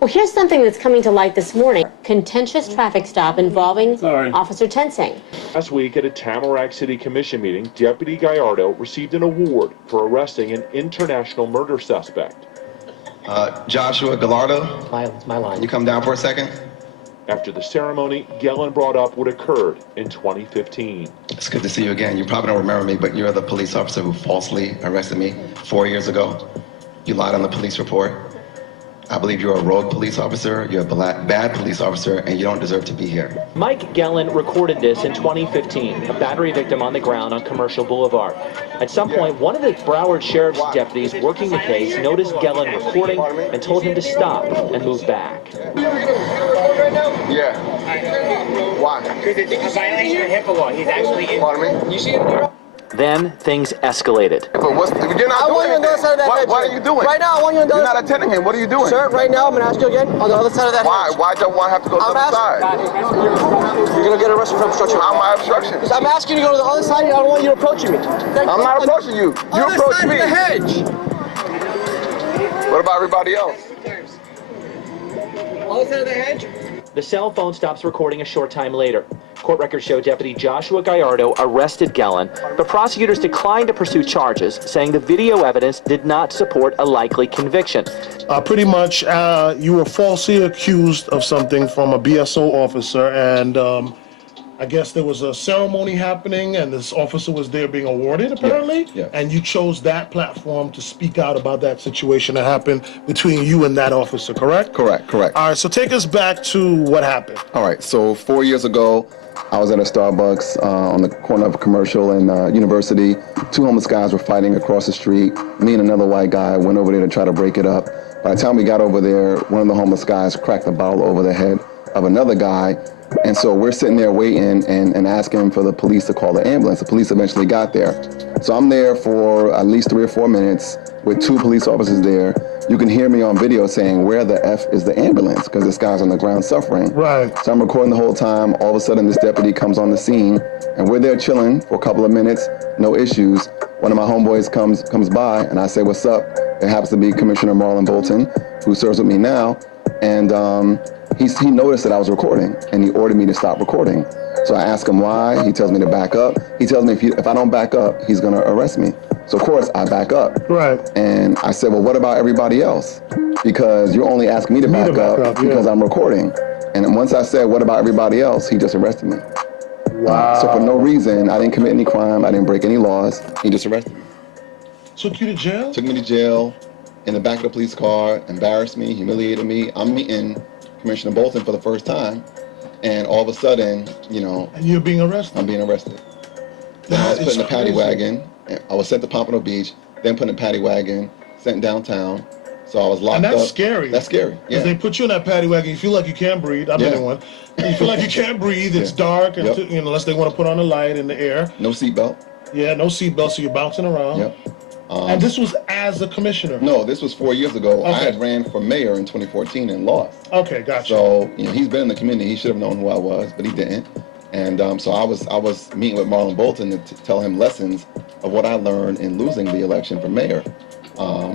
Well, here's something that's coming to light this morning. Contentious traffic stop involving Officer Tensing. Last week at a Tamarack City Commission meeting, Deputy Gallardo received an award for arresting an international murder suspect. Joshua Gallardo, my line. can you come down for a second? After the ceremony, Gellin brought up what occurred in 2015. It's good to see you again. You probably don't remember me, but you're the police officer who falsely arrested me 4 years ago. You lied on the police report. I believe you're a rogue police officer, you're a bad police officer, and you don't deserve to be here. Mike Gellin recorded this in 2015, a battery victim on the ground on Commercial Boulevard. At some point, one of the Broward Sheriff's deputies working the case noticed Gellin recording and told him to stop and move back. Yeah. Why? Because it's a violation of HIPAA law. He's actually in. Pardon me? You see him? Then things escalated. But you're not doing anything. What are you doing? Right now, I want you on the other side. You're not attending him. What are you doing? Sir, right now, I'm going to ask you again on the other side of that Why? hedge. Why don't I have to go to the other side? You're going to get arrested for obstruction. How am I obstruction? I'm asking you to go to the other side. I don't want you approaching me. I'm not approaching you. You approach me. Other side of the hedge. What about everybody else? Other side of the hedge. The cell phone stops recording a short time later. Court records show Deputy Joshua Gallardo arrested Gellin, but prosecutors declined to pursue charges, saying the video evidence did not support a likely conviction. Pretty much, you were falsely accused of something from a BSO officer, and I guess there was a ceremony happening, and this officer was there being awarded, apparently, and you chose that platform to speak out about that situation that happened between you and that officer, correct? Correct. All right, so take us back to what happened. All right, so 4 years ago, I was at a Starbucks on the corner of Commercial and University. Two homeless guys were fighting across the street. Me and another white guy went over there to try to break it up. By the time we got over there, one of the homeless guys cracked a bottle over the head of another guy. And so we're sitting there waiting and asking for the police to call the ambulance. The police eventually got there. So I'm there for at least 3 or 4 minutes with 2 police officers there. You can hear me on video saying, where the F is the ambulance? Because this guy's on the ground suffering. Right. So I'm recording the whole time. All of a sudden, this deputy comes on the scene, and we're there chilling for a couple of minutes, no issues. One of my homeboys comes by, and I say, what's up? It happens to be Commissioner Marlon Bolton, who serves with me now. And he noticed that I was recording, and he ordered me to stop recording. So I ask him why. He tells me to back up. He tells me if I don't back up, he's going to arrest me. So of course I back up. Right. And I said, well, what about everybody else? Because you're only asking me to back up because I'm recording. And once I said, what about everybody else? He just arrested me. Wow. So for no reason, I didn't commit any crime. I didn't break any laws. He just arrested me. Took you to jail? Took me to jail in the back of the police car, embarrassed me, humiliated me. I'm meeting Commissioner Bolton for the first time. And all of a sudden, you know. And you're being arrested? I'm being arrested. Then I was put in a paddy wagon. I was sent to Pompano Beach, then put in a paddy wagon, sent downtown. So I was locked up. And that's scary. That's scary, yeah. Because they put you in that paddy wagon, you feel like you can't breathe. I've been in one. You feel like you can't breathe. It's dark, and unless they want to put on a light in the air. No seatbelt. Yeah, no seatbelt, so you're bouncing around. Yep. And this was as a commissioner? No, this was 4 years ago. Okay. I had ran for mayor in 2014 and lost. Okay, gotcha. So he's been in the community. He should have known who I was, but he didn't. And so I was meeting with Marlon Bolton to tell him lessons of what I learned in losing the election for mayor.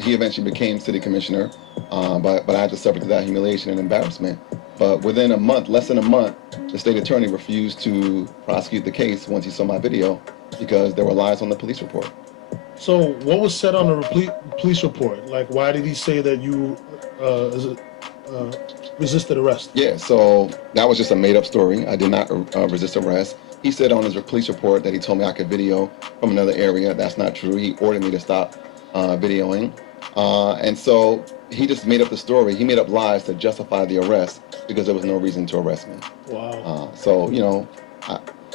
He eventually became city commissioner, but I had to suffer through that humiliation and embarrassment. But within a month, less than a month, the state attorney refused to prosecute the case once he saw my video because there were lies on the police report. So what was said on the police report? Like, why did he say that you resisted arrest? Yeah, so that was just a made-up story. I did not resist arrest. He said on his police report that he told me I could video from another area. That's not true. He ordered me to stop videoing. And so he just made up the story. He made up lies to justify the arrest because there was no reason to arrest me. Wow. So, you know,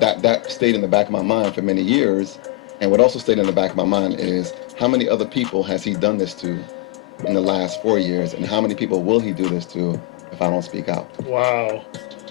that stayed in the back of my mind for many years. And what also stayed in the back of my mind is how many other people has he done this to in the last 4 years, and how many people will he do this to if I don't speak out? Wow.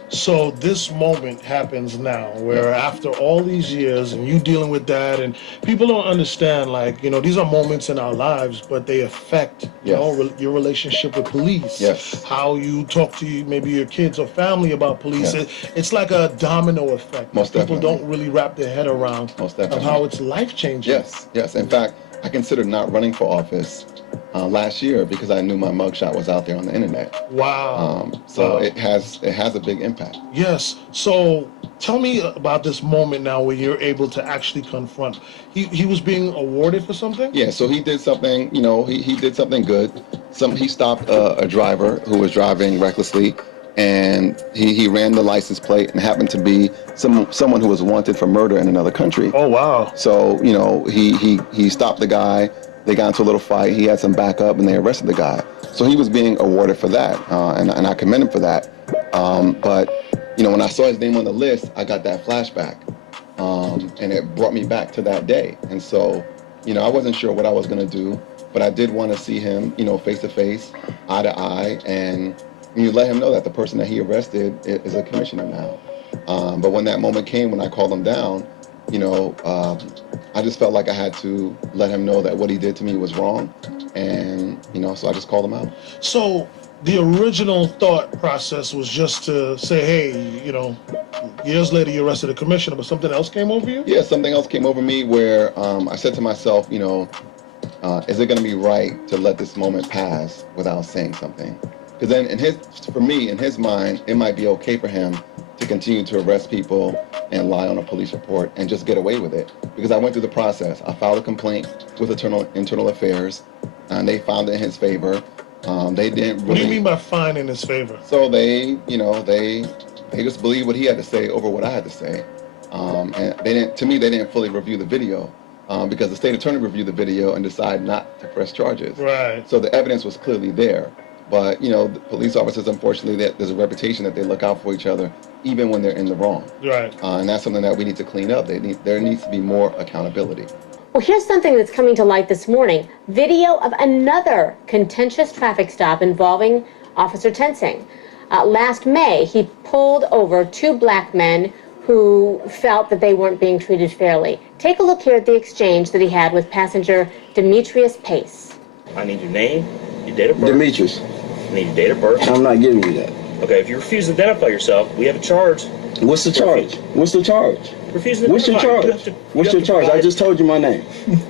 So this moment happens now, where after all these years and you dealing with that, and people don't understand, like, you know, these are moments in our lives, but they affect, you know, your relationship with police. Yes. How you talk to maybe your kids or family about police. Yes. It's like a domino effect. Most people definitely. don't really wrap their head around Most of definitely. how it's life-changing. Yes, yes. In fact, I consider not running for office last year because I knew my mugshot was out there on the internet. Wow. So it has a big impact. Yes. So tell me about this moment now where you're able to actually confront. He was being awarded for something? Yeah, so he did something, he did something good. He stopped a driver who was driving recklessly, and he ran the license plate and happened to be someone who was wanted for murder in another country. Oh, wow. So, he stopped the guy. They got into a little fight. He had some backup, and they arrested the guy. So he was being awarded for that, and I commend him for that. But, when I saw his name on the list, I got that flashback, and it brought me back to that day. And so, I wasn't sure what I was going to do, but I did want to see him, face to face, eye to eye, and you let him know that the person that he arrested is a commissioner now. But when that moment came, when I called him down, I just felt like I had to let him know that what he did to me was wrong, and so I just called him out. So the original thought process was just to say, hey, years later you arrested a commissioner, but something else came over you? Yeah, something else came over me where I said to myself, is it going to be right to let this moment pass without saying something? Because then in his mind, it might be okay for him to continue to arrest people and lie on a police report and just get away with it. Because I went through the process. I filed a complaint with Internal Affairs, and they found it in his favor. They didn't really... What do you mean by fine in his favor? So they just believed what he had to say over what I had to say. And they didn't fully review the video. Because the state attorney reviewed the video and decided not to press charges. Right. So the evidence was clearly there. But, the police officers, unfortunately, there's a reputation that they look out for each other, even when they're in the wrong. Right. And that's something that we need to clean up. There needs to be more accountability. Well, here's something that's coming to light this morning. Video of another contentious traffic stop involving Officer Tensing. Last May, he pulled over two black men who felt that they weren't being treated fairly. Take a look here at the exchange that he had with passenger Demetrius Pace. I need your name, your date of birth. Demetrius. I need your date of birth. I'm not giving you that. Okay, if you refuse to identify yourself, we have a charge. What's the charge? What's the charge? Refuse to What's your identify. charge? What's your charge? I just told you my name.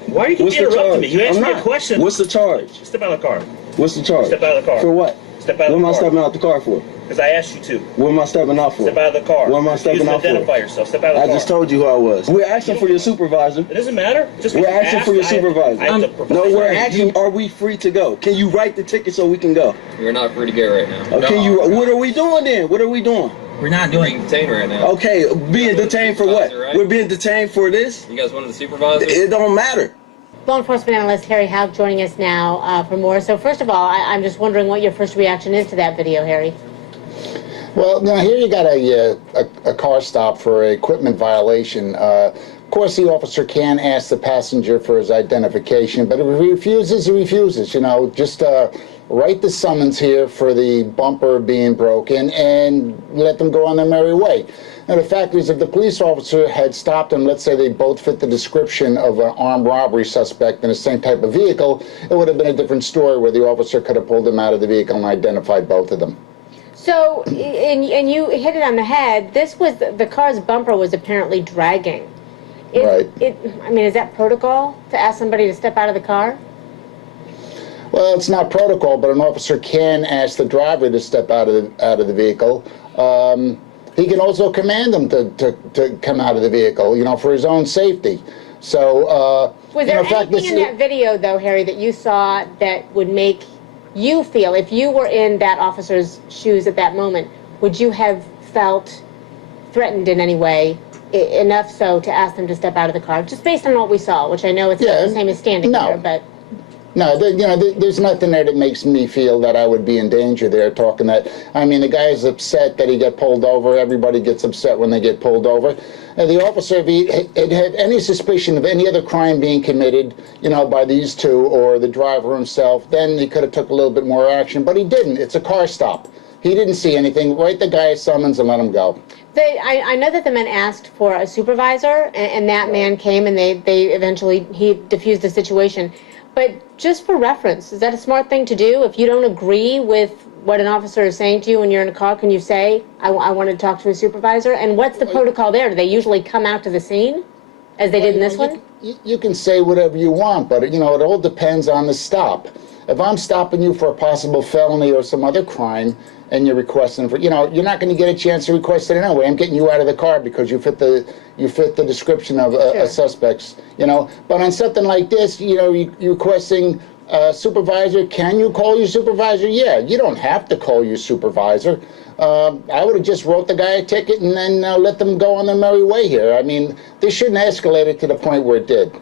Why are you What's the interrupting charge? me? You asked I'm me a not. question. What's the charge? Step out of the car. What's the charge? Step out of the car. For what? Step out of What am the I car. stepping out the car for? Because I asked you to. What am I stepping out for? Step out of the car. What am I stepping out for? Identify yourself. Step out of the I car. just told you who I was. We're asking for your supervisor. It doesn't matter. Just We're because you asking asked, for your I have to- supervisor. I have to provide No, we're you. asking, are we free to go? Can you write the ticket so we can go? You're not free to go right now. Okay, what are we doing then? What are we doing? We're not being detained right now. Okay, being detained for what? Right? We're being detained for this? You guys wanted the supervisor? It don't matter. Law enforcement analyst Harry Hauk joining us now for more. So first of all, I'm just wondering what your first reaction is to that video, Harry. Well, now here you got a car stop for an equipment violation. Of course, the officer can ask the passenger for his identification, but if he refuses, he refuses. Just write the summons here for the bumper being broken and let them go on their merry way. Now, the fact is, if the police officer had stopped them, let's say they both fit the description of an armed robbery suspect in the same type of vehicle, it would have been a different story where the officer could have pulled them out of the vehicle and identified both of them. So, and you hit it on the head. This was, the car's bumper was apparently dragging. Right. Is that protocol to ask somebody to step out of the car? Well, it's not protocol, but an officer can ask the driver to step out of the vehicle. He can also command them to come out of the vehicle, for his own safety. So, was there anything in that video, though, Harry, that you saw that would make you feel, if you were in that officer's shoes at that moment, would you have felt threatened in any way, enough so to ask them to step out of the car, just based on what we saw, which I know it's not the same as standing there, but... No, there's nothing there that makes me feel that I would be in danger there talking that. The guy is upset that he got pulled over. Everybody gets upset when they get pulled over. And the officer, if he had any suspicion of any other crime being committed, by these two or the driver himself, then he could have took a little bit more action. But he didn't. It's a car stop. He didn't see anything. Write the guy a summons and let him go. I know that the men asked for a supervisor, and that man came, and he diffused the situation. But just for reference, is that a smart thing to do? If you don't agree with what an officer is saying to you when you're in a car, can you say, I want to talk to a supervisor? And what's the protocol there? Do they usually come out to the scene, as they did in this one? You can say whatever you want, but, it all depends on the stop. if I'm stopping you for a possible felony or some other crime, and you're requesting for, you're not going to get a chance to request it anyway. I'm getting you out of the car because you fit the description of a suspects, But on something like this, you're requesting supervisor. Can you call your supervisor? Yeah, you don't have to call your supervisor. I would have just wrote the guy a ticket and then let them go on their merry way here. I mean, this shouldn't have escalated to the point where it did.